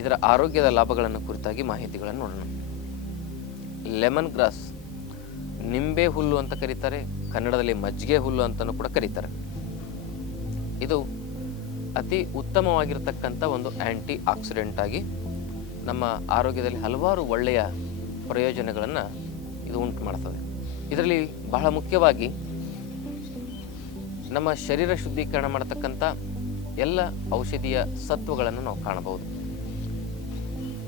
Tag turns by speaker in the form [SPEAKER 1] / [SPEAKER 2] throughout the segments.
[SPEAKER 1] ಇದರ ಆರೋಗ್ಯದ ಲಾಭಗಳನ್ನು ಕುರಿತಾಗಿ ಮಾಹಿತಿಗಳನ್ನು ನೋಡೋಣ. ಲೆಮನ್ ಗ್ರಾಸ್, ನಿಂಬೆ ಹುಲ್ಲು ಅಂತ ಕರೀತಾರೆ, ಕನ್ನಡದಲ್ಲಿ ಮಜ್ಜಿಗೆ ಹುಲ್ಲು ಅಂತಲೂ ಕೂಡ ಕರೀತಾರೆ. ಇದು ಅತಿ ಉತ್ತಮವಾಗಿರತಕ್ಕಂಥ ಒಂದು ಆ್ಯಂಟಿ ಆಕ್ಸಿಡೆಂಟ್ ಆಗಿ ನಮ್ಮ ಆರೋಗ್ಯದಲ್ಲಿ ಹಲವಾರು ಒಳ್ಳೆಯ ಪ್ರಯೋಜನಗಳನ್ನು ಇದು ಉಂಟು ಮಾಡ್ತದೆ ಇದರಲ್ಲಿ ಬಹಳ ಮುಖ್ಯವಾಗಿ ನಮ್ಮ ಶರೀರ ಶುದ್ಧೀಕರಣ ಮಾಡತಕ್ಕಂಥ ಎಲ್ಲ ಔಷಧೀಯ ಸತ್ವಗಳನ್ನು ನಾವು ಕಾಣಬಹುದು.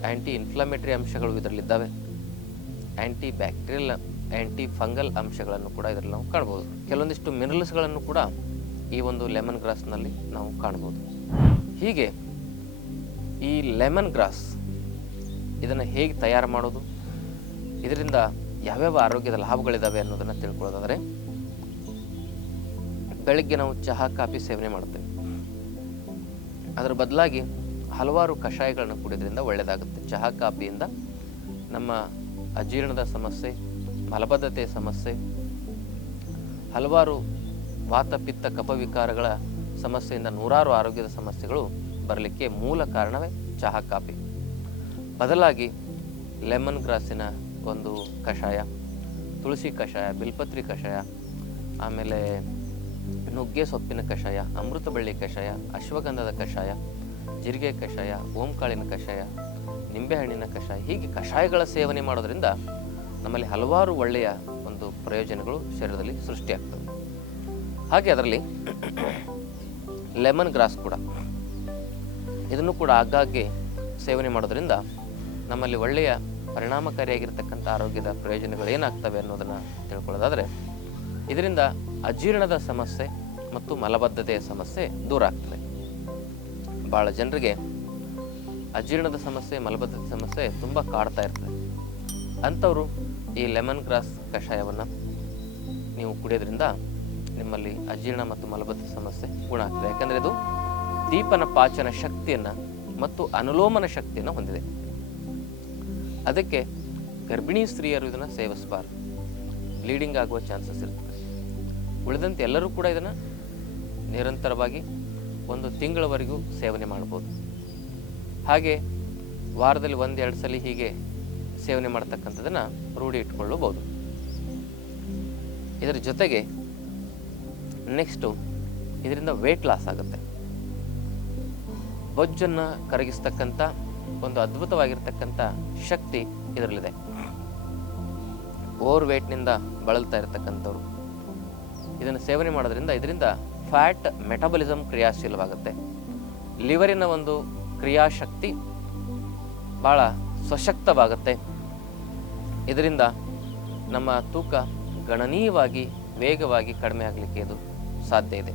[SPEAKER 1] ಆ್ಯಂಟಿ ಇನ್ಫ್ಲಮೇಟರಿ ಅಂಶಗಳು ಇದರಲ್ಲಿದ್ದಾವೆ ಆ್ಯಂಟಿ ಬ್ಯಾಕ್ಟೀರಿಯಲ್ ಆ್ಯಂಟಿ ಫಂಗಲ್ ಅಂಶಗಳನ್ನು ಕೂಡ ಇದರಲ್ಲಿ ನಾವು ಕಾಣ್ಬೋದು. ಕೆಲವೊಂದಿಷ್ಟು ಮಿನರಲ್ಸ್ಗಳನ್ನು ಕೂಡ ಈ ಒಂದು ಲೆಮನ್ ಗ್ರಾಸ್ನಲ್ಲಿ ನಾವು ಕಾಣ್ಬೋದು. ಹೀಗೆ ಈ ಲೆಮನ್ ಗ್ರಾಸ್ ಇದನ್ನು ಹೇಗೆ ತಯಾರು ಮಾಡೋದು? ಇದರಿಂದ ಯಾವ್ಯಾವ ಆರೋಗ್ಯದ ಲಾಭಗಳಿದ್ದಾವೆ ಅನ್ನೋದನ್ನು ತಿಳ್ಕೊಳ್ಳೋದಾದರೆ, ಬೆಳಗ್ಗೆ ನಾವು ಚಹಾ, ಕಾಫಿ ಸೇವನೆ ಮಾಡ್ತೇವೆ. ಅದರ ಬದಲಾಗಿ ಹಲವಾರು ಕಷಾಯಗಳನ್ನು ಕುಡಿಯೋದ್ರಿಂದ ಒಳ್ಳೆಯದಾಗುತ್ತೆ ಚಹಾ, ಕಾಫಿಯಿಂದ ನಮ್ಮ ಅಜೀರ್ಣದ ಸಮಸ್ಯೆ ಮಲಬದ್ಧತೆ ಸಮಸ್ಯೆ, ಹಲವಾರು ವಾತ ಪಿತ್ತ ಕಫ ವಿಕಾರಗಳ ಸಮಸ್ಯೆಯಿಂದ ನೂರಾರು ಆರೋಗ್ಯದ ಸಮಸ್ಯೆಗಳು ಬರಲಿಕ್ಕೆ ಮೂಲ ಕಾರಣವೇ ಚಹಾ, ಕಾಫಿ. ಬದಲಾಗಿ ಲೆಮನ್ ಗ್ರಾಸಿನ ಒಂದು ಕಷಾಯ, ತುಳಸಿ ಕಷಾಯ, ಬಿಲ್ಪತ್ರಿ ಕಷಾಯ, ಆಮೇಲೆ ನುಗ್ಗೆ ಸೊಪ್ಪಿನ ಕಷಾಯ, ಅಮೃತ ಬಳ್ಳಿ ಕಷಾಯ, ಅಶ್ವಗಂಧದ ಕಷಾಯ ಜೀರಿಗೆ ಕಷಾಯ, ಓಂಕಾಳಿನ ಕಷಾಯ, ನಿಂಬೆಹಣ್ಣಿನ ಕಷಾಯ, ಹೀಗೆ ಕಷಾಯಗಳ ಸೇವನೆ ಮಾಡೋದ್ರಿಂದ ನಮ್ಮಲ್ಲಿ ಹಲವಾರು ಒಳ್ಳೆಯ ಒಂದು ಪ್ರಯೋಜನಗಳು ಶರೀರದಲ್ಲಿ ಸೃಷ್ಟಿಯಾಗ್ತವೆ ಹಾಗೆ ಅದರಲ್ಲಿ ಲೆಮನ್ ಗ್ರಾಸ್ ಕೂಡ. ಇದನ್ನು ಕೂಡ ಆಗಾಗ್ಗೆ ಸೇವನೆ ಮಾಡೋದ್ರಿಂದ ನಮ್ಮಲ್ಲಿ ಒಳ್ಳೆಯ ಪರಿಣಾಮಕಾರಿಯಾಗಿರ್ತಕ್ಕಂಥ ಆರೋಗ್ಯದ ಪ್ರಯೋಜನಗಳು ಏನಾಗ್ತವೆ ಅನ್ನೋದನ್ನು ತಿಳ್ಕೊಳ್ಳೋದಾದರೆ, ಇದರಿಂದ ಅಜೀರ್ಣದ ಸಮಸ್ಯೆ ಮತ್ತು ಮಲಬದ್ಧತೆಯ ಸಮಸ್ಯೆ ದೂರ ಆಗ್ತದೆ ಭಾಳ ಜನರಿಗೆ ಅಜೀರ್ಣದ ಸಮಸ್ಯೆ, ಮಲಬದ್ಧತೆ ಸಮಸ್ಯೆ ತುಂಬ ಕಾಡ್ತಾ ಇರ್ತದೆ. ಅಂಥವರು ಈ ಲೆಮನ್ ಗ್ರಾಸ್ ಕಷಾಯವನ್ನು ನೀವು ಕುಡಿಯೋದ್ರಿಂದ ನಿಮ್ಮಲ್ಲಿ ಅಜೀರ್ಣ ಮತ್ತು ಮಲಬದ್ಧತೆ ಸಮಸ್ಯೆ ಗುಣ ಆಗ್ತದೆ. ಯಾಕಂದರೆ ಇದು ದೀಪನ ಪಾಚನ ಶಕ್ತಿಯನ್ನು ಮತ್ತು ಅನುಲೋಮನ ಶಕ್ತಿಯನ್ನು ಹೊಂದಿದೆ. ಅದಕ್ಕೆ ಗರ್ಭಿಣಿ ಸ್ತ್ರೀಯರು ಇದನ್ನು ಸೇವಿಸಬಾರ್ದು. ಬ್ಲೀಡಿಂಗ್ ಆಗುವ ಚಾನ್ಸಸ್ ಇರ್ತದೆ. ಉಳಿದಂತೆ ಎಲ್ಲರೂ ಕೂಡ ಇದನ್ನು ನಿರಂತರವಾಗಿ ಒಂದು ತಿಂಗಳವರೆಗೂ ಸೇವನೆ ಮಾಡ್ಬೋದು. ಹಾಗೆ ವಾರದಲ್ಲಿ ಒಂದೆರಡು ಸಲ ಹೀಗೆ ಸೇವನೆ ಮಾಡ್ತಕ್ಕಂಥದ್ದನ್ನು ರೂಢಿ ಇಟ್ಕೊಳ್ಳಬಹುದು. ಇದರ ಜೊತೆಗೆ ನೆಕ್ಸ್ಟು ಇದರಿಂದ ವೇಟ್ ಲಾಸ್ ಆಗುತ್ತೆ. ಬೊಜ್ಜನ್ನು ಕರಗಿಸ್ತಕ್ಕಂಥ ಒಂದು ಅದ್ಭುತವಾಗಿರ್ತಕ್ಕಂಥ ಶಕ್ತಿ ಇದರಲ್ಲಿದೆ. ಓವರ್ ವೇಟ್ನಿಂದ ಬಳಲ್ತಾ ಇರತಕ್ಕಂಥವ್ರು. ಇದನ್ನು ಸೇವನೆ ಮಾಡೋದ್ರಿಂದ ಇದರಿಂದ ಫ್ಯಾಟ್ ಮೆಟಬಲಿಸಮ್ ಕ್ರಿಯಾಶೀಲವಾಗುತ್ತೆ. ಲಿವರಿನ ಒಂದು ಕ್ರಿಯಾಶಕ್ತಿ ಭಾಳ ಸಶಕ್ತವಾಗುತ್ತೆ. ಇದರಿಂದ ನಮ್ಮ ತೂಕ ಗಣನೀಯವಾಗಿ ವೇಗವಾಗಿ ಕಡಿಮೆ ಆಗಲಿಕ್ಕೆ ಇದು ಸಾಧ್ಯ ಇದೆ.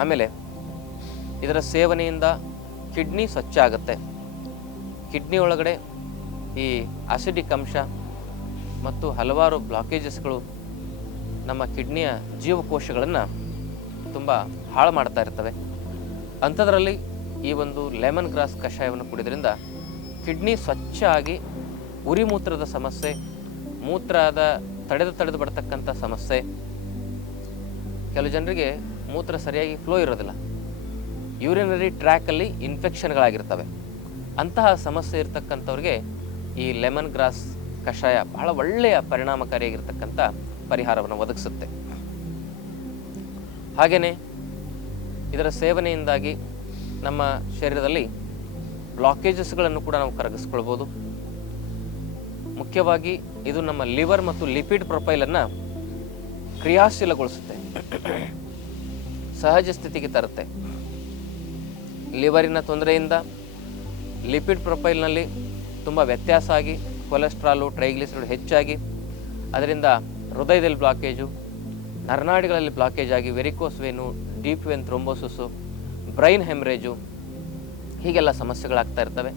[SPEAKER 1] ಆಮೇಲೆ ಇದರ ಸೇವನೆಯಿಂದ ಕಿಡ್ನಿ ಸ್ವಚ್ಛ ಆಗುತ್ತೆ. ಕಿಡ್ನಿ ಒಳಗಡೆ ಈ ಆಸಿಡಿಕ್ ಅಂಶ ಮತ್ತು ಹಲವಾರು ಬ್ಲಾಕೇಜಸ್ಗಳು ನಮ್ಮ ಕಿಡ್ನಿಯ ಜೀವಕೋಶಗಳನ್ನು ತುಂಬ ಹಾಳು ಮಾಡ್ತಾ ಇರ್ತವೆ. ಅಂಥದ್ರಲ್ಲಿ ಈ ಒಂದು ಲೆಮನ್ ಗ್ರಾಸ್ ಕಷಾಯವನ್ನು ಕುಡಿದ್ರಿಂದ ಕಿಡ್ನಿ ಸ್ವಚ್ಛ ಆಗಿ ಉರಿ ಮೂತ್ರದ ಸಮಸ್ಯೆ ಮೂತ್ರದ ತಡೆದು ತಡೆದು ಬರ್ತಕ್ಕಂಥ ಸಮಸ್ಯೆ, ಕೆಲವು ಜನರಿಗೆ ಮೂತ್ರ ಸರಿಯಾಗಿ ಫ್ಲೋ ಇರೋದಿಲ್ಲ. ಯೂರಿನರಿ ಟ್ರ್ಯಾಕಲ್ಲಿ ಇನ್ಫೆಕ್ಷನ್ಗಳಾಗಿರ್ತವೆ. ಅಂತಹ ಸಮಸ್ಯೆ ಇರತಕ್ಕಂಥವ್ರಿಗೆ ಈ ಲೆಮನ್ ಗ್ರಾಸ್ ಕಷಾಯ ಬಹಳ ಒಳ್ಳೆಯ ಪರಿಣಾಮಕಾರಿಯಾಗಿರ್ತಕ್ಕಂಥ ಪರಿಹಾರವನ್ನು ಒದಗಿಸುತ್ತೆ. ಹಾಗೆಯೇ ಇದರ ಸೇವನೆಯಿಂದಾಗಿ ನಮ್ಮ ಶರೀರದಲ್ಲಿ ಬ್ಲಾಕೇಜಸ್ಗಳನ್ನು ಕೂಡ ನಾವು ಕರಗಿಸ್ಕೊಳ್ಬೋದು. ಮುಖ್ಯವಾಗಿ ಇದು ನಮ್ಮ ಲಿವರ್ ಮತ್ತು ಲಿಪಿಡ್ ಪ್ರೊಫೈಲನ್ನು ಕ್ರಿಯಾಶೀಲಗೊಳಿಸುತ್ತೆ. ಸಹಜ ಸ್ಥಿತಿಗೆ ತರುತ್ತೆ. ಲಿವರಿನ ತೊಂದರೆಯಿಂದ ಲಿಪಿಡ್ ಪ್ರೊಫೈಲ್ನಲ್ಲಿ ತುಂಬ ವ್ಯತ್ಯಾಸ ಆಗಿ ಕೊಲೆಸ್ಟ್ರಾಲು, ಟ್ರೈಗ್ಲಿಸರಿಡ್ ಹೆಚ್ಚಾಗಿ. ಅದರಿಂದ ಹೃದಯದಲ್ಲಿ ಬ್ಲಾಕೇಜು ನರನಾಡಿಗಳಲ್ಲಿ ಬ್ಲಾಕೇಜ್ ಆಗಿ varicose vein deep vein thrombosis brain haemorrhage ಹೀಗೆಲ್ಲ ಸಮಸ್ಯೆಗಳಾಗ್ತಾ ಇರ್ತವೆ.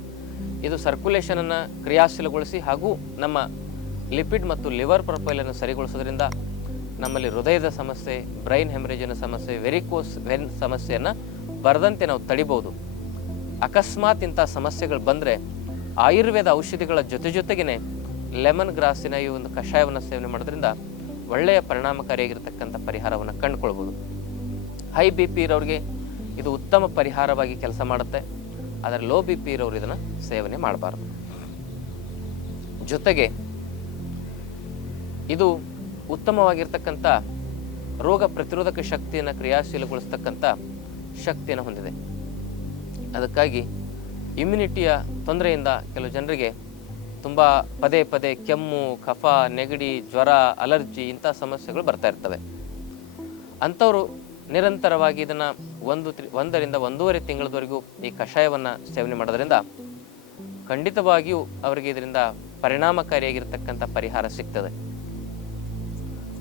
[SPEAKER 1] ಇದು ಸರ್ಕ್ಯುಲೇಷನನ್ನು ಕ್ರಿಯಾಶೀಲಗೊಳಿಸಿ ಹಾಗೂ ನಮ್ಮ ಲಿಪಿಡ್ ಮತ್ತು ಲಿವರ್ ಪ್ರೊಫೈಲನ್ನು ಸರಿಗೊಳಿಸೋದ್ರಿಂದ ನಮ್ಮಲ್ಲಿ ಹೃದಯದ ಸಮಸ್ಯೆ ಬ್ರೈನ್ ಹೆಮ್ರೇಜಿನ ಸಮಸ್ಯೆ ವೆರಿಕೋಸ್ ವೆನ್ ಸಮಸ್ಯೆಯನ್ನು ಬರದಂತೆ ನಾವು ತಡಿಬೋದು. ಅಕಸ್ಮಾತ್ ಇಂಥ ಸಮಸ್ಯೆಗಳು ಬಂದರೆ ಆಯುರ್ವೇದ ಔಷಧಿಗಳ ಜೊತೆ ಜೊತೆಗೇನೆ ಲೆಮನ್ ಗ್ರಾಸಿನ ಈ ಒಂದು ಕಷಾಯವನ್ನು ಸೇವನೆ ಮಾಡೋದ್ರಿಂದ ಒಳ್ಳೆಯ ಪರಿಣಾಮಕಾರಿಯಾಗಿರ್ತಕ್ಕಂಥ ಪರಿಹಾರವನ್ನು ಕಂಡುಕೊಳ್ಬೋದು. ಹೈ ಬಿ ಪಿ ಇರೋರಿಗೆ ಇದು ಉತ್ತಮ ಪರಿಹಾರವಾಗಿ ಕೆಲಸ ಮಾಡುತ್ತೆ. ಆದರೆ ಲೋ ಬಿ ಪಿ ಇರೋರು ಇದನ್ನು ಸೇವನೆ ಮಾಡಬಾರ್ದು. ಜೊತೆಗೆ ಇದು ಉತ್ತಮವಾಗಿರ್ತಕ್ಕಂಥ ರೋಗ ಪ್ರತಿರೋಧಕ ಶಕ್ತಿಯನ್ನು ಕ್ರಿಯಾಶೀಲಗೊಳಿಸ್ತಕ್ಕಂಥ ಶಕ್ತಿಯನ್ನು ಹೊಂದಿದೆ. ಅದಕ್ಕಾಗಿ ಇಮ್ಯುನಿಟಿಯ ತೊಂದರೆಯಿಂದ ಕೆಲವು ಜನರಿಗೆ ತುಂಬ ಪದೇ ಪದೇ ಕೆಮ್ಮು, ಕಫ, ನೆಗಡಿ, ಜ್ವರ ಅಲರ್ಜಿ ಇಂಥ ಸಮಸ್ಯೆಗಳು ಬರ್ತಾ ಇರ್ತವೆ. ಅಂಥವರು ನಿರಂತರವಾಗಿ ಇದನ್ನು ಒಂದು ತ್ರಿ, ಒಂದರಿಂದ ಒಂದೂವರೆ ತಿಂಗಳವರೆಗೂ ಈ ಕಷಾಯವನ್ನು ಸೇವನೆ ಮಾಡೋದರಿಂದ ಖಂಡಿತವಾಗಿಯೂ ಅವರಿಗೆ ಇದರಿಂದ ಪರಿಣಾಮಕಾರಿಯಾಗಿರ್ತಕ್ಕಂಥ ಪರಿಹಾರ ಸಿಗ್ತದೆ.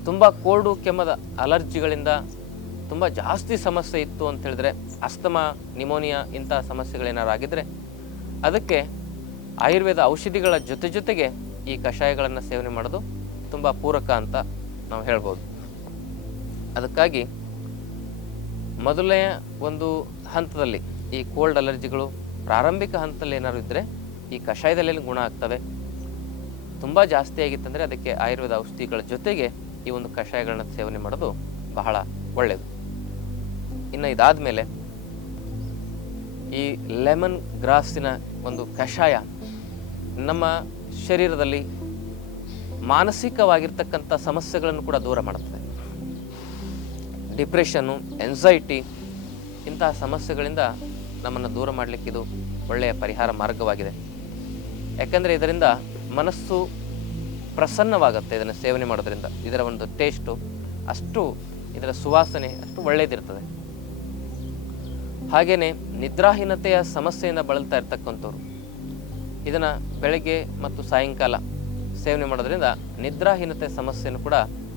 [SPEAKER 1] ತುಂಬ ಕೋಲ್ಡು ಕೆಮ್ಮದ ಅಲರ್ಜಿಗಳಿಂದ ತುಂಬ ಜಾಸ್ತಿ ಸಮಸ್ಯೆ ಇತ್ತು ಅಂತ ಹೇಳಿದ್ರೆ ಅಸ್ತಮಾ ನಿಮೋನಿಯಾ ಇಂಥ ಸಮಸ್ಯೆಗಳೇನಾರು ಆಗಿದ್ರೆ ಅದಕ್ಕೆ ಆಯುರ್ವೇದ ಔಷಧಿಗಳ ಜೊತೆ ಜೊತೆಗೆ ಈ ಕಷಾಯಗಳನ್ನು ಸೇವನೆ ಮಾಡೋದು ತುಂಬ ಪೂರಕ ಅಂತ ನಾವು ಹೇಳ್ಬೋದು. ಅದಕ್ಕಾಗಿ ಮೊದಲನೇ ಒಂದು ಹಂತದಲ್ಲಿ ಈ ಕೋಲ್ಡ್ ಅಲರ್ಜಿಗಳು ಪ್ರಾರಂಭಿಕ ಹಂತದಲ್ಲಿ ಏನಾದ್ರು ಇದ್ದರೆ ಈ ಕಷಾಯದಲ್ಲೇ ಗುಣ ಆಗ್ತವೆ? ತುಂಬ ಜಾಸ್ತಿ ಆಗಿತ್ತಂದರೆ ಅದಕ್ಕೆ ಆಯುರ್ವೇದ ಔಷಧಿಗಳ ಜೊತೆಗೆ ಈ ಒಂದು ಕಷಾಯಗಳನ್ನ ಸೇವನೆ ಮಾಡೋದು ಬಹಳ ಒಳ್ಳೆಯದು ಇನ್ನು ಇದಾದ ಮೇಲೆ ಈ ಲೆಮನ್ ಗ್ರಾಸಿನ ಒಂದು ಕಷಾಯ ನಮ್ಮ ಶರೀರದಲ್ಲಿ ಮಾನಸಿಕವಾಗಿರ್ತಕ್ಕಂಥ ಸಮಸ್ಯೆಗಳನ್ನು ಕೂಡ ದೂರ ಮಾಡುತ್ತದೆ ಡಿಪ್ರೆಷನ್ನು ಎನ್ಸೈಟಿ ಇಂತಹ ಸಮಸ್ಯೆಗಳಿಂದ ನಮ್ಮನ್ನು ದೂರ ಮಾಡಲಿಕ್ಕೆ ಇದು ಒಳ್ಳೆಯ ಪರಿಹಾರ ಮಾರ್ಗವಾಗಿದೆ. ಯಾಕಂದರೆ ಇದರಿಂದ ಮನಸ್ಸು ಪ್ರಸನ್ನವಾಗುತ್ತೆ ಇದನ್ನು ಸೇವನೆ ಮಾಡೋದರಿಂದ. ಇದರ ಒಂದು ಟೇಸ್ಟು ಅಷ್ಟು ಇದರ ಸುವಾಸನೆ ಅಷ್ಟು ಒಳ್ಳೆಯದಿರ್ತದೆ ಹಾಗೆಯೇ ನಿದ್ರಾಹೀನತೆಯ ಸಮಸ್ಯೆಯಿಂದ ಬಳಲ್ತಾ ಇರ್ತಕ್ಕಂಥವ್ರು. ಇದನ್ನು ಬೆಳಗ್ಗೆ ಮತ್ತು ಸಾಯಂಕಾಲ ಸೇವನೆ ಮಾಡೋದ್ರಿಂದ ನಿದ್ರಾಹೀನತೆ ಸಮಸ್ಯೆಯನ್ನು ಕೂಡ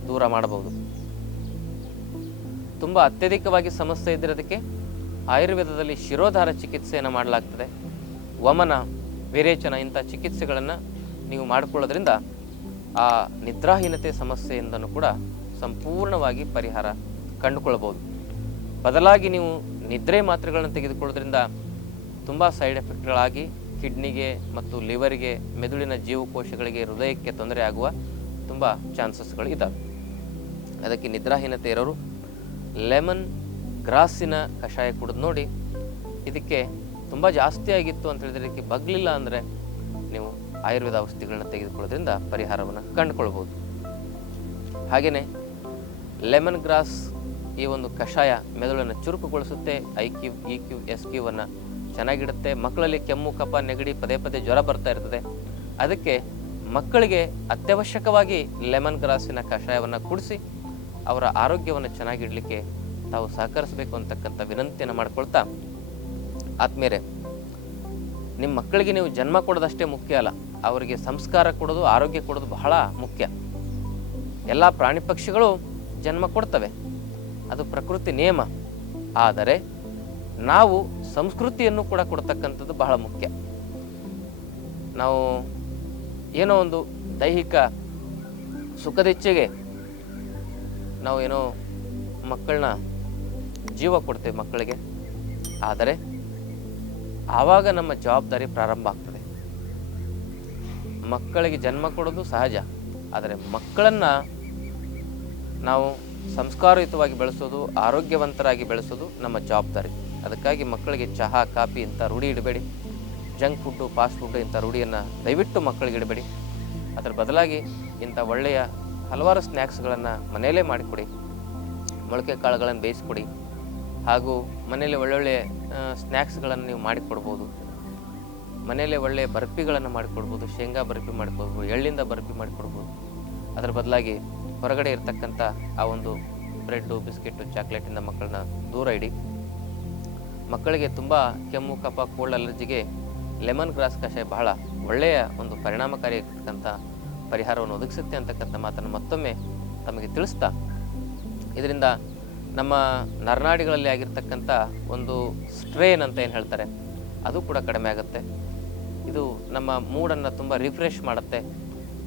[SPEAKER 1] ದೂರ ಮಾಡಬಹುದು. ತುಂಬ ಅತ್ಯಧಿಕವಾಗಿ ಸಮಸ್ಯೆ ಇದ್ದಿರೋದಕ್ಕೆ ಆಯುರ್ವೇದದಲ್ಲಿ ಶಿರೋಧಾರ ಚಿಕಿತ್ಸೆಯನ್ನು ಮಾಡಲಾಗ್ತದೆ. ವಮನ, ವಿರೇಚನ ಇಂಥ ಚಿಕಿತ್ಸೆಗಳನ್ನು ನೀವು ಮಾಡಿಕೊಳ್ಳೋದ್ರಿಂದ ಆ ನಿದ್ರಾಹೀನತೆ ಸಮಸ್ಯೆಯಿಂದನೂ ಕೂಡ ಸಂಪೂರ್ಣವಾಗಿ ಪರಿಹಾರ ಕಂಡುಕೊಳ್ಳಬಹುದು ಬದಲಾಗಿ ನೀವು ನಿದ್ರೆ ಮಾತ್ರೆಗಳನ್ನು ತೆಗೆದುಕೊಳ್ಳೋದ್ರಿಂದ ತುಂಬ ಸೈಡ್ ಎಫೆಕ್ಟ್ಗಳಾಗಿ ಕಿಡ್ನಿಗೆ ಮತ್ತು ಲಿವರ್ಗೆ ಮೆದುಳಿನ ಜೀವಕೋಶಗಳಿಗೆ ಹೃದಯಕ್ಕೆ ತೊಂದರೆ ಆಗುವ ತುಂಬ ಚಾನ್ಸಸ್ಗಳು ಇದ್ದಾವೆ ಅದಕ್ಕೆ ನಿದ್ರಾಹೀನತೆ ಇರೋರು ಲೆಮನ್ ಗ್ರಾಸಿನ ಕಷಾಯ ಕುಡಿದು ನೋಡಿ, ಇದಕ್ಕೆ ತುಂಬ ಜಾಸ್ತಿ ಆಗಿತ್ತು ಅಂತ ಹೇಳಿದ್ರೆ ಬಗ್ಲಿಲ್ಲ ಅಂದರೆ ನೀವು ಆಯುರ್ವೇದ ಔಷಧಿಗಳನ್ನ ತೆಗೆದುಕೊಳ್ಳೋದ್ರಿಂದ ಪರಿಹಾರವನ್ನು ಕಂಡುಕೊಳ್ಬೋದು. ಹಾಗೆಯೇ ಲೆಮನ್ ಗ್ರಾಸ್ ಈ ಒಂದು ಕಷಾಯ ಮೆದುಳನ್ನು ಚುರುಕುಗೊಳಿಸುತ್ತೆ. I Q E Q S ಕ್ಯೂವನ್ನು ಚೆನ್ನಾಗಿಡುತ್ತೆ. ಮಕ್ಕಳಲ್ಲಿ ಕೆಮ್ಮು ಕಪ ನೆಗಡಿ ಪದೇ ಪದೇ ಜ್ವರ ಬರ್ತಾ ಇರ್ತದೆ. ಅದಕ್ಕೆ ಮಕ್ಕಳಿಗೆ ಅತ್ಯವಶ್ಯಕವಾಗಿ ಲೆಮನ್ ಗ್ರಾಸಿನ ಕಷಾಯವನ್ನು ಕುಡಿಸಿ ಅವರ ಆರೋಗ್ಯವನ್ನು ಚೆನ್ನಾಗಿಡಲಿಕ್ಕೆ ತಾವು ಸಹಕರಿಸಬೇಕು ಅಂತಕ್ಕಂಥ ವಿನಂತಿಯನ್ನು ಮಾಡಿಕೊಳ್ತಾ. ಆದ್ಮೇಲೆ ನಿಮ್ಮ ಮಕ್ಕಳಿಗೆ ನೀವು ಜನ್ಮ ಕೊಡೋದಷ್ಟೇ ಮುಖ್ಯ ಅಲ್ಲ, ಅವರಿಗೆ ಸಂಸ್ಕಾರ ಕೊಡೋದು, ಆರೋಗ್ಯ ಕೊಡೋದು ಬಹಳ ಮುಖ್ಯ. ಎಲ್ಲ ಪ್ರಾಣಿ ಪಕ್ಷಿಗಳು ಜನ್ಮ ಕೊಡ್ತವೆ. ಅದು ಪ್ರಕೃತಿ ನಿಯಮ. ಆದರೆ ನಾವು ಸಂಸ್ಕೃತಿಯನ್ನು ಕೂಡ ಕೊಡ್ತಕ್ಕಂಥದ್ದು ಬಹಳ ಮುಖ್ಯ. ನಾವು ಏನೋ ಒಂದು ದೈಹಿಕ ಸುಖದಿಚ್ಛೆಗೆ ನಾವು ಏನೋ ಮಕ್ಕಳನ್ನ ಜೀವ ಕೊಡ್ತೇವೆ ಮಕ್ಕಳಿಗೆ. ಆದರೆ ಆವಾಗ ನಮ್ಮ ಜವಾಬ್ದಾರಿ ಪ್ರಾರಂಭ ಆಗ್ತದೆ. ಮಕ್ಕಳಿಗೆ ಜನ್ಮ ಕೊಡೋದು ಸಹಜ. ಆದರೆ ಮಕ್ಕಳನ್ನು ನಾವು ಸಂಸ್ಕಾರಯುತವಾಗಿ ಬೆಳೆಸೋದು, ಆರೋಗ್ಯವಂತರಾಗಿ ಬೆಳೆಸೋದು ನಮ್ಮ ಜವಾಬ್ದಾರಿ. ಅದಕ್ಕಾಗಿ ಮಕ್ಕಳಿಗೆ ಚಹಾ, ಕಾಫಿ ಇಂಥ ರೂಢಿ ಇಡಬೇಡಿ. ಜಂಕ್ ಫುಡ್ಡು, ಫಾಸ್ಟ್ ಫುಡ್ಡು ಇಂಥ ರೂಢಿಯನ್ನು ದಯವಿಟ್ಟು ಮಕ್ಕಳಿಗೆ ಇಡಬೇಡಿ. ಅದರ ಬದಲಾಗಿ ಇಂಥ ಒಳ್ಳೆಯ ಹಲವಾರು ಸ್ನ್ಯಾಕ್ಸ್ಗಳನ್ನು ಮನೆಯಲ್ಲೇ ಮಾಡಿಕೊಡಿ. ಮೊಳಕೆ ಕಾಳುಗಳನ್ನು ಬೇಯಿಸ್ಕೊಡಿ. ಹಾಗೂ ಮನೆಯಲ್ಲಿ ಒಳ್ಳೊಳ್ಳೆ ಸ್ನ್ಯಾಕ್ಸ್ಗಳನ್ನು ನೀವು ಮಾಡಿಕೊಡ್ಬೋದು. ಮನೆಯಲ್ಲೇ ಒಳ್ಳೆಯ ಬರ್ಫಿಗಳನ್ನು ಮಾಡಿಕೊಡ್ಬೋದು. ಶೇಂಗಾ ಬರ್ಫಿ ಮಾಡಿಕೊಡ್ಬೋದು. ಎಳ್ಳಿಂದ ಬರ್ಫಿ ಮಾಡಿಕೊಡ್ಬೋದು. ಅದರ ಬದಲಾಗಿ ಹೊರಗಡೆ ಇರ್ತಕ್ಕಂಥ ಆ ಒಂದು ಬ್ರೆಡ್ಡು, ಬಿಸ್ಕೆಟು, ಚಾಕ್ಲೇಟಿಂದ ಮಕ್ಕಳನ್ನ ದೂರ ಇಡಿ. ಮಕ್ಕಳಿಗೆ ತುಂಬ ಕೆಮ್ಮು, ಕಫ ಕೋಲ್ಡ್ ಅಲರ್ಜಿಗೆ ಲೆಮನ್ ಗ್ರಾಸ್ ಕಷಾಯ ಬಹಳ ಒಳ್ಳೆಯ ಒಂದು ಪರಿಣಾಮಕಾರಿಯಾಗಿರ್ತಕ್ಕಂಥ ಪರಿಹಾರವನ್ನು ಒದಗಿಸುತ್ತೆ ಅಂತಕ್ಕಂಥ ಮಾತನ್ನು ಮತ್ತೊಮ್ಮೆ ತಮಗೆ ತಿಳಿಸ್ತಾ. ಇದರಿಂದ ನಮ್ಮ ನರನಾಡಿಗಳಲ್ಲಿ ಆಗಿರ್ತಕ್ಕಂಥ ಒಂದು ಸ್ಟ್ರೇನ್ ಅಂತ ಏನು ಹೇಳ್ತಾರೆ, ಅದು ಕೂಡ ಕಡಿಮೆ ಆಗುತ್ತೆ. ಇದು ನಮ್ಮ ಮೂಡನ್ನು ತುಂಬ ರಿಫ್ರೆಶ್ ಮಾಡುತ್ತೆ.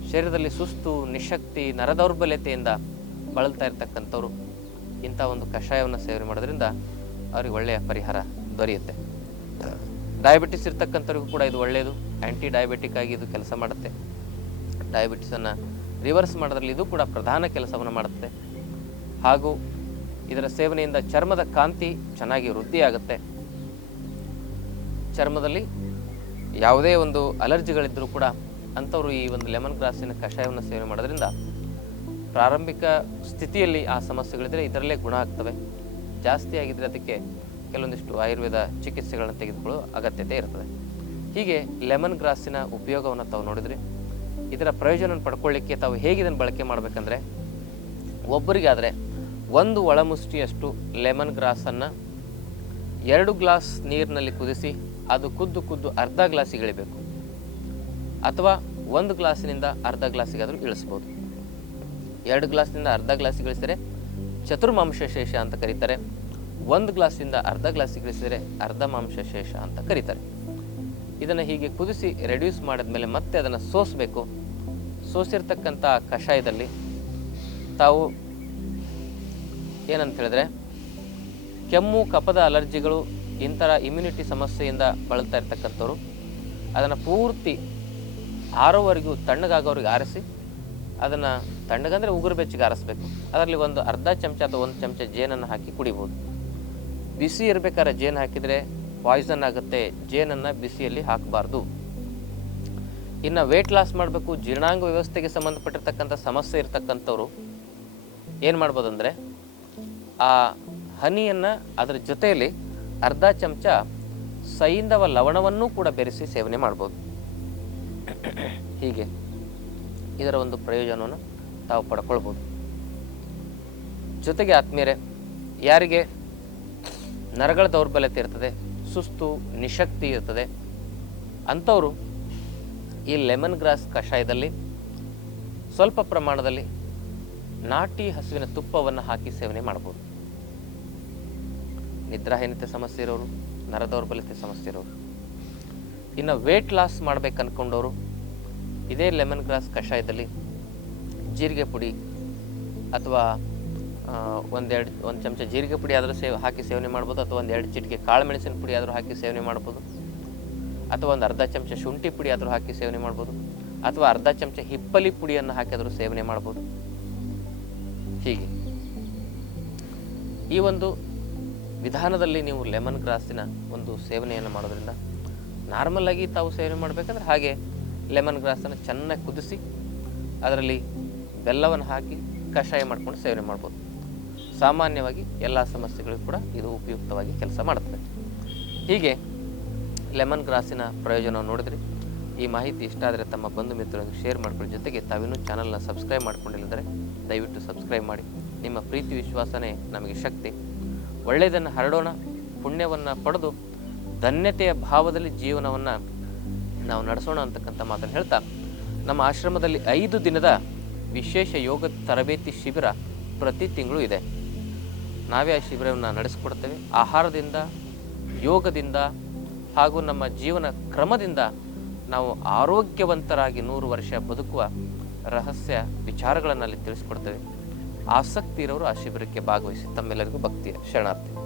[SPEAKER 1] ಶರೀರದಲ್ಲಿ ಸುಸ್ತು, ನಿಶಕ್ತಿ, ನರದೌರ್ಬಲ್ಯತೆಯಿಂದ ಬಳಲ್ತಾ ಇರ್ತಕ್ಕಂಥವ್ರು ಇಂಥ ಒಂದು ಕಷಾಯವನ್ನು ಸೇವನೆ ಮಾಡೋದ್ರಿಂದ ಅವ್ರಿಗೆ ಒಳ್ಳೆಯ ಪರಿಹಾರ ದೊರೆಯುತ್ತೆ. ಡಯಾಬಿಟಿಸ್ ಇರ್ತಕ್ಕಂಥವ್ರಿಗೂ ಕೂಡ ಇದು ಒಳ್ಳೆಯದು ಆ್ಯಂಟಿ ಡಯಾಬಿಟಿಕ್ ಆಗಿ ಇದು ಕೆಲಸ ಮಾಡುತ್ತೆ. ಡಯಾಬಿಟಿಸನ್ನು ರಿವರ್ಸ್ ಮಾಡೋದ್ರಲ್ಲಿ ಇದು ಕೂಡ ಪ್ರಧಾನ ಕೆಲಸವನ್ನು ಮಾಡುತ್ತೆ. ಹಾಗೂ ಇದರ ಸೇವನೆಯಿಂದ ಚರ್ಮದ ಕಾಂತಿ ಚೆನ್ನಾಗಿ ವೃದ್ಧಿಯಾಗುತ್ತೆ. ಚರ್ಮದಲ್ಲಿ ಯಾವುದೇ ಒಂದು ಅಲರ್ಜಿಗಳಿದ್ದರೂ ಕೂಡ ಅಂಥವರು ಈ ಒಂದು ಲೆಮನ್ ಗ್ರಾಸಿನ ಕಷಾಯವನ್ನು ಸೇವನೆ ಮಾಡೋದ್ರಿಂದ ಪ್ರಾರಂಭಿಕ ಸ್ಥಿತಿಯಲ್ಲಿ ಆ ಸಮಸ್ಯೆಗಳಿದ್ದರೆ ಇದರಲ್ಲೇ ಗುಣ ಆಗ್ತವೆ. ಜಾಸ್ತಿ ಆಗಿದ್ದರೆ ಅದಕ್ಕೆ ಕೆಲವೊಂದಿಷ್ಟು ಆಯುರ್ವೇದ ಚಿಕಿತ್ಸೆಗಳನ್ನು ತೆಗೆದುಕೊಳ್ಳೋ ಅಗತ್ಯತೆ ಇರ್ತದೆ. ಹೀಗೆ ಲೆಮನ್ ಗ್ರಾಸಿನ ಉಪಯೋಗವನ್ನು ತಾವು ನೋಡಿದ್ರಿ. ಇದರ ಪ್ರಯೋಜನ ಪಡ್ಕೊಳ್ಳಿಕ್ಕೆ ತಾವು ಹೇಗೆ ಇದನ್ನು ಬಳಕೆ ಮಾಡಬೇಕಂದ್ರೆ, ಒಬ್ಬರಿಗಾದರೆ ಒಂದು ಒಳಮುಷ್ಟಿಯಷ್ಟು ಲೆಮನ್ ಗ್ರಾಸನ್ನು ಎರಡು ಗ್ಲಾಸ್ ನೀರಿನಲ್ಲಿ ಕುದಿಸಿ, ಅದು ಕುದ್ದು ಕುದ್ದು ಅರ್ಧ ಗ್ಲಾಸಿಗೆ ಇಳಿಬೇಕು. ಅಥವಾ ಒಂದು ಗ್ಲಾಸಿನಿಂದ ಅರ್ಧ ಗ್ಲಾಸಿಗಾದರೂ ಇಳಿಸ್ಬೋದು. ಎರಡು ಗ್ಲಾಸ್ನಿಂದ ಅರ್ಧ ಗ್ಲಾಸಿಗೆ ಇಳಿಸಿದರೆ ಚತುರ್ಮಾಂಶ ಶೇಷ ಅಂತ ಕರೀತಾರೆ. ಒಂದು ಗ್ಲಾಸಿಂದ ಅರ್ಧ ಗ್ಲಾಸಿಗೆ ಇಳಿಸಿದರೆ ಅರ್ಧ ಮಾಂಶ ಶೇಷ ಅಂತ ಕರೀತಾರೆ. ಇದನ್ನು ಹೀಗೆ ಕುದಿಸಿ ರೆಡ್ಯೂಸ್ ಮಾಡಿದ್ಮೇಲೆ ಮತ್ತೆ ಅದನ್ನು ಸೋಸಬೇಕು. ಸೋಸಿರ್ತಕ್ಕಂಥ ಕಷಾಯದಲ್ಲಿ ತಾವು ಏನಂತ ಹೇಳಿದ್ರೆ ಕೆಮ್ಮು ಕಪದ ಅಲರ್ಜಿಗಳು ಇಂಥ ಇಮ್ಯುನಿಟಿ ಸಮಸ್ಯೆಯಿಂದ ಬಳಲ್ತಾ ಇರ್ತಕ್ಕಂಥವ್ರು, ಅದನ್ನು ಪೂರ್ತಿ ಆರೋವರೆಗೂ ತಣ್ಣಗಾಗೋರಿಗೆ ಆರಿಸಿ, ಅದನ್ನು ತಣ್ಣಗಂದರೆ ಉಗುರು ಬೆಚ್ಚಗೆ ಆರಿಸ್ಬೇಕು. ಅದರಲ್ಲಿ ಒಂದು ಅರ್ಧ ಚಮಚ ಅಥವಾ ಒಂದು ಚಮಚ ಜೇನನ್ನು ಹಾಕಿ ಕುಡಿಬೋದು. ಬಿಸಿ ಇರಬೇಕಾದ್ರೆ ಜೇನು ಹಾಕಿದರೆ ಪಾಯ್ಸನ್ ಆಗುತ್ತೆ, ಜೇನನ್ನು ಬಿಸಿಯಲ್ಲಿ ಹಾಕಬಾರ್ದು. ಇನ್ನು ವೆಯ್ಟ್ ಲಾಸ್ ಮಾಡಬೇಕು. ಜೀರ್ಣಾಂಗ ವ್ಯವಸ್ಥೆಗೆ ಸಂಬಂಧಪಟ್ಟಿರ್ತಕ್ಕಂಥ ಸಮಸ್ಯೆ ಇರ್ತಕ್ಕಂಥವ್ರು ಏನು ಮಾಡ್ಬೋದು ಅಂದರೆ ಆ ಹನಿಯನ್ನು ಅದರ ಜೊತೆಯಲ್ಲಿ ಅರ್ಧ ಚಮಚ ಸೈಂಧವ ಲವಣವನ್ನು ಕೂಡ ಬೆರೆಸಿ ಸೇವನೆ ಮಾಡ್ಬೋದು. ಹೀಗೆ ಇದರ ಒಂದು ಪ್ರಯೋಜನವನ್ನು ತಾವು ಪಡ್ಕೊಳ್ಬೋದು. ಜೊತೆಗೆ ಆತ್ಮೀಯರೇ, ಯಾರಿಗೆ ನರಗಳ ದೌರ್ಬಲ್ಯತೆ ಇರ್ತದೆ ಸುಸ್ತು, ನಿಶಕ್ತಿ ಇರ್ತದೆ, ಅಂಥವರು ಈ ಲೆಮನ್ ಗ್ರಾಸ್ ಕಷಾಯದಲ್ಲಿ ಸ್ವಲ್ಪ ಪ್ರಮಾಣದಲ್ಲಿ ನಾಟಿ ಹಸುವಿನ ತುಪ್ಪವನ್ನು ಹಾಕಿ ಸೇವನೆ ಮಾಡ್ಬೋದು. ನಿದ್ರಾಹೀನತೆ ಸಮಸ್ಯೆ ಇರೋರು, ನರ ದೌರ್ಬಲ್ಯತೆ ಸಮಸ್ಯೆ ಇರೋರು ಇನ್ನು ವೇಟ್ ಲಾಸ್ ಮಾಡ್ಬೇಕು ಅಂದ್ಕೊಂಡವರು ಇದೇ ಲೆಮನ್ ಗ್ರಾಸ್ ಕಷಾಯದಲ್ಲಿ ಜೀರಿಗೆ ಪುಡಿ ಅಥವಾ ಒಂದೆರಡು, ಒಂದು ಚಮಚ ಜೀರಿಗೆ ಪುಡಿ ಆದರೂ ಸೇವ್, ಹಾಕಿ ಸೇವನೆ ಮಾಡ್ಬೋದು, ಅಥವಾ ಒಂದೆರಡು ಚಿಟಿಕೆ ಕಾಳು ಮೆಣಸಿನ ಪುಡಿ ಆದರೂ ಹಾಕಿ ಸೇವನೆ ಮಾಡ್ಬೋದು, ಅಥವಾ ಒಂದು ಅರ್ಧ ಚಮಚ ಶುಂಠಿ ಪುಡಿ ಆದರೂ ಹಾಕಿ ಸೇವನೆ ಮಾಡ್ಬೋದು, ಅಥವಾ ಅರ್ಧ ಚಮಚ ಹಿಪ್ಪಲಿ ಪುಡಿಯನ್ನು ಹಾಕಿ ಆದರೂ ಸೇವನೆ ಮಾಡ್ಬೋದು. ಹೀಗೆ. ಈ ಒಂದು ವಿಧಾನದಲ್ಲಿ ನೀವು ಲೆಮನ್ ಗ್ರಾಸಿನ ಒಂದು ಸೇವನೆಯನ್ನು ಮಾಡೋದ್ರಿಂದ ನಾರ್ಮಲ್ ಆಗಿ ತಾವು ಸೇವನೆ ಮಾಡಬೇಕಂದ್ರೆ ಹಾಗೆ ಲೆಮನ್ ಗ್ರಾಸನ್ನು ಚೆನ್ನಾಗಿ ಕುದಿಸಿ ಅದರಲ್ಲಿ ಬೆಲ್ಲವನ್ನು ಹಾಕಿ ಕಷಾಯ ಮಾಡ್ಕೊಂಡು ಸೇವನೆ ಮಾಡ್ಬೋದು. ಸಾಮಾನ್ಯವಾಗಿ ಎಲ್ಲ ಸಮಸ್ಯೆಗಳಿಗೂ ಕೂಡ ಇದು ಉಪಯುಕ್ತವಾಗಿ ಕೆಲಸ ಮಾಡುತ್ತದೆ ಹೀಗೆ ಲೆಮನ್ ಗ್ರಾಸಿನ ಪ್ರಯೋಜನ ನೋಡಿದ್ರಿ. ಈ ಮಾಹಿತಿ ಇಷ್ಟ ಆದರೆ ತಮ್ಮ ಬಂಧು ಮಿತ್ರರೊಂದಿಗೆ ಶೇರ್ ಮಾಡ್ಕೊಳ್ಳಿ. ಜೊತೆಗೆ ತಾವಿನ್ನೂ ಚಾನಲ್ನ ಸಬ್ಸ್ಕ್ರೈಬ್ ಮಾಡ್ಕೊಂಡಿಲ್ಲದ್ರೆ ದಯವಿಟ್ಟು ಸಬ್ಸ್ಕ್ರೈಬ್ ಮಾಡಿ. ನಿಮ್ಮ ಪ್ರೀತಿ ವಿಶ್ವಾಸನೇ ನಮಗೆ ಶಕ್ತಿ. ಒಳ್ಳೆಯದನ್ನು ಹರಡೋಣ, ಪುಣ್ಯವನ್ನು ಪಡೆದು ಧನ್ಯತೆಯ ಭಾವದಲ್ಲಿ ಜೀವನವನ್ನು ನಾವು ನಡೆಸೋಣ ಅಂತಕ್ಕಂಥ ಮಾತನ್ನು ಹೇಳ್ತಾ, ನಮ್ಮ ಆಶ್ರಮದಲ್ಲಿ ಐದು ದಿನದ ವಿಶೇಷ ಯೋಗ ತರಬೇತಿ ಶಿಬಿರ ಪ್ರತಿ ತಿಂಗಳು ಇದೆ. ನಾವೇ ಆ ಶಿಬಿರವನ್ನು ನಡೆಸಿಕೊಡ್ತೇವೆ. ಆಹಾರದಿಂದ, ಯೋಗದಿಂದ ಹಾಗೂ ನಮ್ಮ ಜೀವನ ಕ್ರಮದಿಂದ ನಾವು ಆರೋಗ್ಯವಂತರಾಗಿ ನೂರು ವರ್ಷ ಬದುಕುವ ರಹಸ್ಯ ವಿಚಾರಗಳನ್ನು ಅಲ್ಲಿ ತಿಳಿಸ್ಕೊಡ್ತೇವೆ. ಆಸಕ್ತಿ ಇರೋರು ಆ ಶಿಬಿರಕ್ಕೆ ಭಾಗವಹಿಸಿ. ತಮ್ಮೆಲ್ಲರಿಗೂ ಭಕ್ತಿಯ ಶರಣಾರ್ಥಿ.